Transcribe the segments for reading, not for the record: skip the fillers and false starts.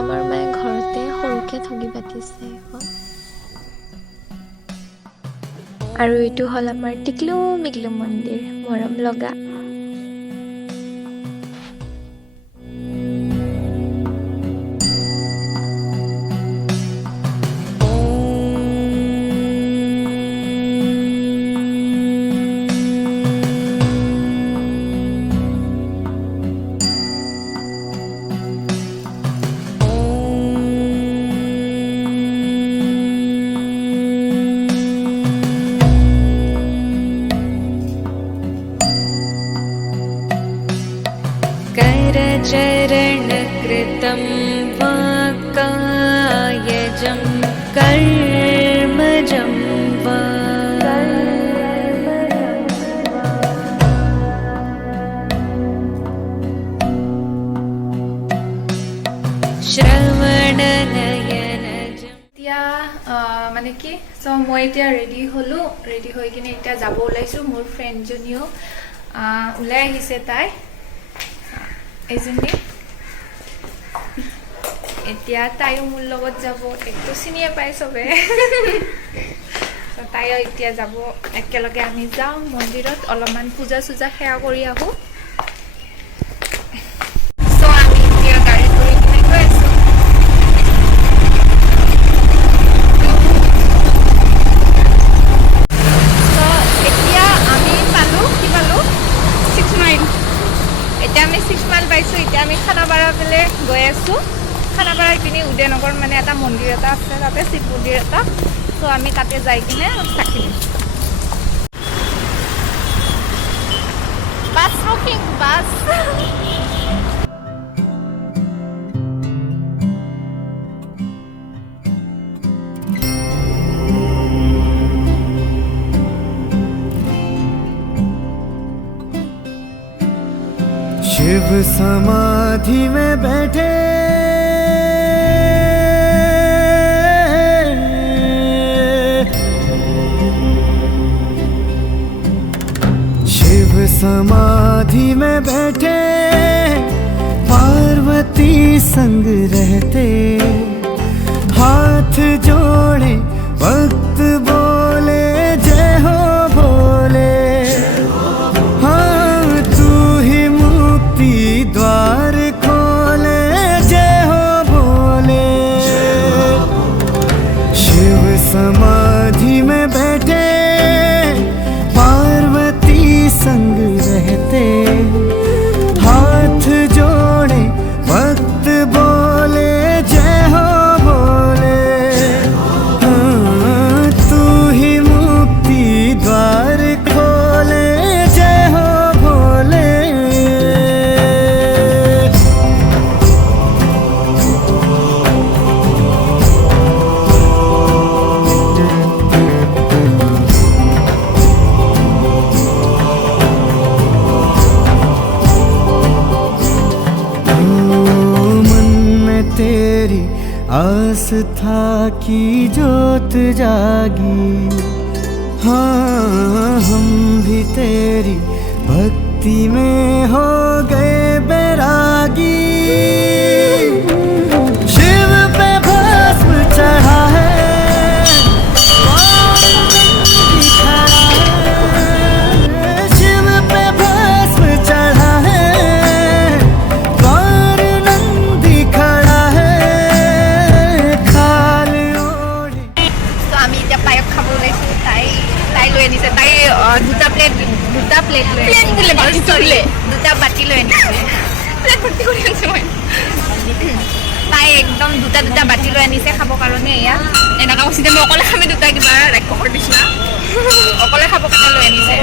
আমাৰ মায়ে ঘৰতে সৰুকে ঠগি পাতিছে এখন। আৰু এইটো হ'ল আমাৰ টিকলু মিকলু মন্দিৰ, মৰম লগা। चरणकृतं वा कायजं कर्मजं वा শ্ৰৱণনয়নজম। এতিয়া মানে কি মই এতিয়া ৰেডি হ'লোঁ, ৰেডি হৈ কিনে এতিয়া যাব ওলাইছোঁ। মোৰ ফ্ৰেণ্ডজনীও ওলাই আহিছে, তাই এজনী এতিয়া তাইও মোৰ লগত যাব। একটো চিনিয়ে পায় চবে। তাইও এতিয়া যাব, একেলগে আমি যাওঁ মন্দিৰত, অলপমান পূজা চূজা সেৱা কৰি আহোঁ। আমি এতিয়া গাড়ী কৰি কিনে গৈ আছোঁ। এতিয়া আমি পালোঁ, কি পালোঁ? 6 মাইল। এতিয়া আমি 6 মাইল পাইছোঁ। এতিয়া আমি খানাপাৰা ফালে গৈ আছোঁ। খানাপাৰা পিনে উদয়নগৰ মানে এটা মন্দিৰ এটা আছে, তাতে শিৱ মন্দিৰ এটা। চ' আমি তাতে যাই কিনে চাকি দিম। Bus ৰখিং, bus. शिव समाधि में बैठे शिव समाधि में बैठे पार्वती संग रहते, हाथ जोड़े भक्त बोले जय हो भोले। हाँ तू ही मुक्ति द्वार खोले जय हो भोले। शिव समाधि में बैठे पार्वती संग रहते, हाथ जोड़े भक्त बोले जय हो भोले। हाँ तू ही मुक्ति द्वार खोले जय हो भोले। तेरी आस्था की जोत जागी, हाँ हम भी तेरी भक्ति में हो गए बैरागी। शिव पे भस्म चढ़ा है, शिव पे भस्म चढ़ा है, দুটা প্লেট দুটা বাতি লৈ আনিছে। তাই একদম দুটা বাতি লৈ আনিছে খাবৰ কাৰণে। এয়া এনেকুৱা কৈছে যে মই অকলে খামে দুটা, কিবা ৰাক্ষসৰ নিচিনা অকলে খাবৰ কাৰণে লৈ আনিছে।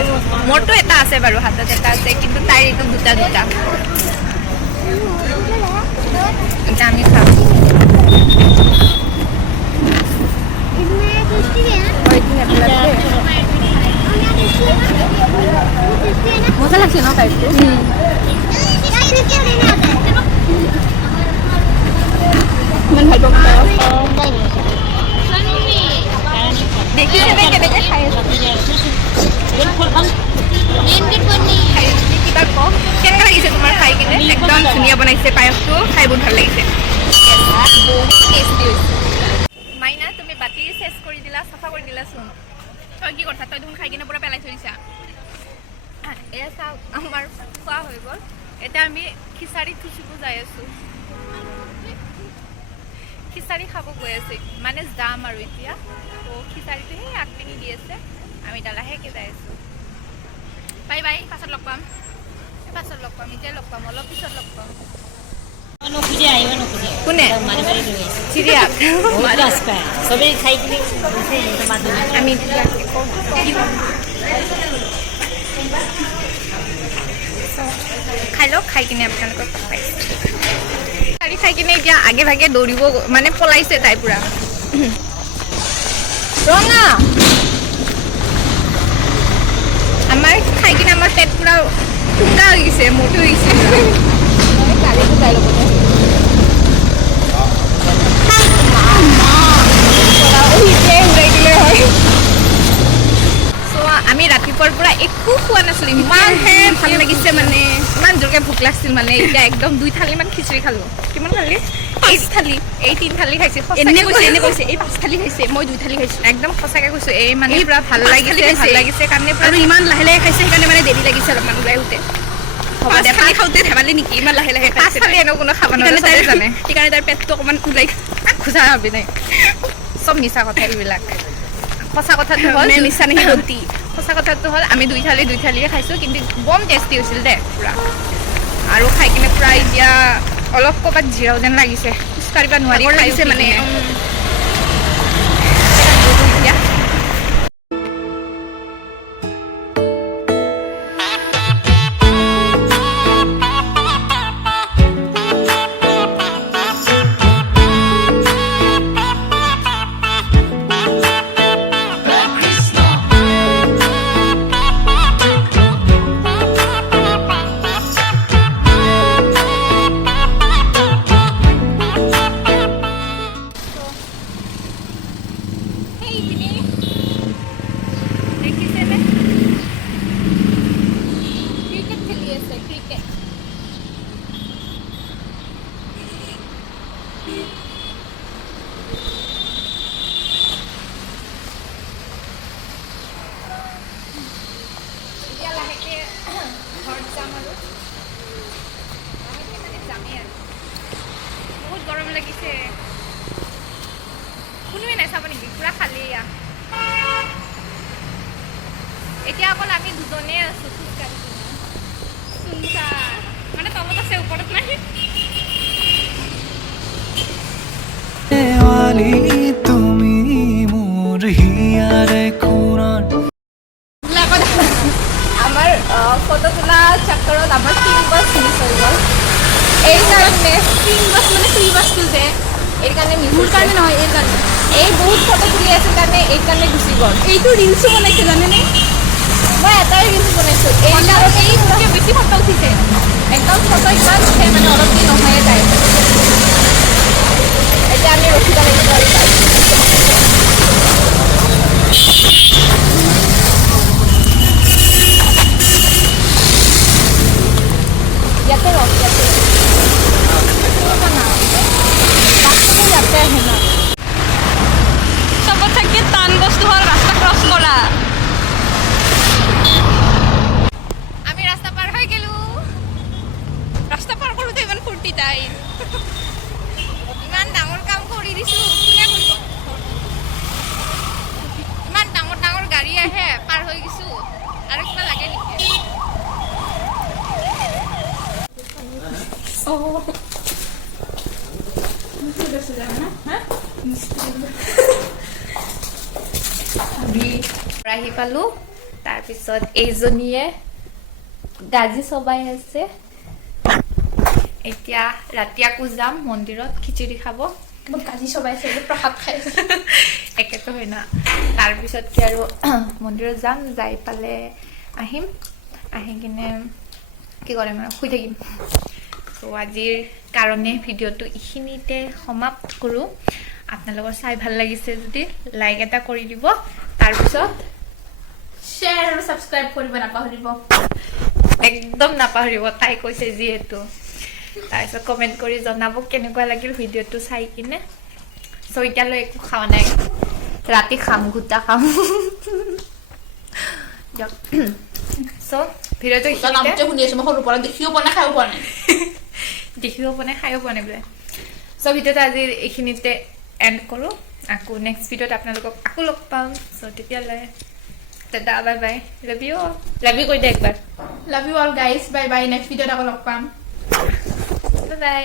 মোৰতো এটা আছে বাৰু, হাতত এটা আছে, কিন্তু তাইৰ এইটো দুটা। এতিয়া আমি খাম। মজা লাগছে ন টাইপটো। ইমান ভাল পাওঁ। দেখিছে নে কেনেকৈ খাই আছে? কিবা কওক, কেনেকুৱা লাগিছে তোমাৰ খাই কিনে? একদম ধুনীয়া বনাইছে পায়সটো, খাই বহুত ভাল লাগিছে। বহুত টেষ্টি হৈছে মাইনা তুমি বাতি চেছ কৰি দিলা চাফা কৰি দিলাচোন তই কি কথা তই দেখোন খাই কিনে পুৰা পেলাই থৈ দিছা এয়া চাওক আমাৰ খোৱা হৈ গ'ল এতিয়া আমি খিচাৰি থুচিব যাই আছোঁ খিচাৰি খাব গৈ আছো মানে যাম আৰু এতিয়া তো খিচাৰিটো সেই আগপিনি দি আছে আমি এতিয়া লাহেকৈ যাই আছোঁ বাই বাই পাছত লগ পাম পাছত লগ পাম এতিয়া লগ পাম অলপ পিছত লগ পাম নোখোজে আহিব নোখোজে কোনে মাৰি মাৰি লৈ আহিছে চিৰিয়াক বহুত লাজ পায় চবেই খাই কিনে আমি খাই লওক খাই কিনে আপোনালোকক পাইছোঁ খিচাৰি খাই কিনে এতিয়া আগে ভাগে দৌৰিব মানে পলাইছে তাই পুৰা ৰঙা আমাৰ খাই কিনে আমাৰ পেট পুৰা টুংগা হৈ গৈছে মোটো হৈ গৈছে গাড়ীটো যাই ল'বনে উৰাই দিলে হয় আমি ৰাতিপুৱাৰ পৰা একো খোৱা নাছিলোঁ ইমানহে ভাল লাগিছে মানে ইমান জোৰকৈ ভোক লাগিছিল মানে এতিয়া একদম 2 থালিমান খিচিৰি খালোঁ কিমান খালি 5 থালি এই 3 থালি খাইছে এনে কৈছে এই 5 থালি খাইছে মই 2 থালি খাইছোঁ একদম সঁচাকৈ কৈছোঁ এই মানে পুৰা ভাল লাগিছে কাৰণে আৰু ইমান লাহে লাহে খাইছে সেইকাৰণে মানে দেৰি লাগিছে অলপমান ওলাই আহোঁতে থালি খাওঁতে ধেমালি নেকি ইমান লাহে লাহে 5 থালি এনেও কোনো খাব নাজানে জানে সেইকাৰণে তাৰ পেটটো অকণমান ওলাই খোজা ভাবি নাই চব মিছা কথা এইবিলাক সঁচা কথাটো হ'ল মিছা নেকি ভণ্টি সঁচা কথাটো হ'ল আমি 2 থালিয়ে খাইছোঁ কিন্তু বম টেষ্টি হৈছিল দে পুৰা আৰু খাই কিনে পুৰা এতিয়া অলপ ক'ৰবাত জিৰাও যেন লাগিছে খোজকাঢ়িব নোৱাৰি লাগিছে মানে এতিয়া বহুত গৰম লাগিছে কোনোৱে নাচাব নেকি পুৰা খালী এতিয়া অকল আমি দুজনেই আছোঁ খোজকাঢ়ি চুনচা মানে তলত আছে ওপৰত নাই তুমি মোৰ হিয়াৰে খুৰাত আমাৰ ফটো তোলা চক্কৰত আমাৰ 3 বাছ মিছ হৈ গ'ল এইকাৰণে 3 বাছ মানে ফ্ৰী বাছটো যে এই কাৰণে মোৰ কাৰণে নহয় এই কাৰণে এই বহুত ফটো তুলি আছে কাৰণে এই কাৰণে গুচি গ'ল এইটো ৰিলছো বনাইছে জানেনে মই এটাই ৰিলছ বনাইছোঁ এই কাৰণে বেছি ফটো উঠিছে একদম ফটো ইমান উঠে মানে অলপ দিন নহয়ে যায় এতিয়া আমি ৰখিব লাগিব আৰু ইয়াতে ৰখ ইয়াতে ইয়াতে আহে না চবত থাকি টান বস্তু হ'ল ৰাস্তা ক্ৰছ কৰা আমি ৰাস্তা পাৰ হৈ গ'লোঁ ৰাস্তা পাৰ কৰোঁতে ইমান ফূৰ্তি তাই ইমান ডাঙৰ কাম কৰি দিছোঁ কোনে কৰিব ইমান ডাঙৰ ডাঙৰ গাড়ী আহে পাৰ হৈ গৈছোঁ আৰু কিবা লাগে নেকি আহি পালোঁ তাৰপিছত এইজনীয়ে গাজি চবাই আছে এতিয়া ৰাতি আকৌ যাম মন্দিৰত খিচিৰি খাব বহুত গাজি চবাইছে প্ৰসাদ খাইছে একেতো হয় না তাৰপিছত কি আৰু মন্দিৰত যাম যাই পালে আহিম আহি কিনে কি কৰিম আৰু শুই থাকিম তো আজিৰ কাৰণে ভিডিঅ'টো এইখিনিতে সমাপ্ত কৰোঁ আপোনালোকৰ চাই ভাল লাগিছে যদি লাইক এটা কৰি দিব তাৰপিছত শ্বেয়াৰ আৰু ছাবস্ক্ৰাইব কৰিব নাপাহৰিব একদম নাপাহৰিব তাই কৈছে যিহেতু তাৰপিছত কমেণ্ট কৰি জনাব কেনেকুৱা লাগিল ভিডিঅ'টো চাই কিনে চ' এতিয়ালৈ একো খোৱা নাই ৰাতি খাম গোটা খাম দিয়ক চ' ভিডিঅ'টো নামটো শুনি আছো মই সৰুৰ পৰা দেখিও পোৱা নাই খাইও পোৱা নাই দেখিব পোৱা নাই খাইও পোৱা নাই বোলে চ' ভিডিঅ'টো আজি এইখিনিতে এণ্ড কৰোঁ আকৌ নেক্সট ভিডিঅ'ত আপোনালোকক আকৌ লগ পাম চ' তেতিয়ালৈ দাদা বাই বাই লাভ ইউ কৈ দে একবাৰ love you all guys bye bye next ভিডিঅ'ত আকৌ লগ পাম বাই বাই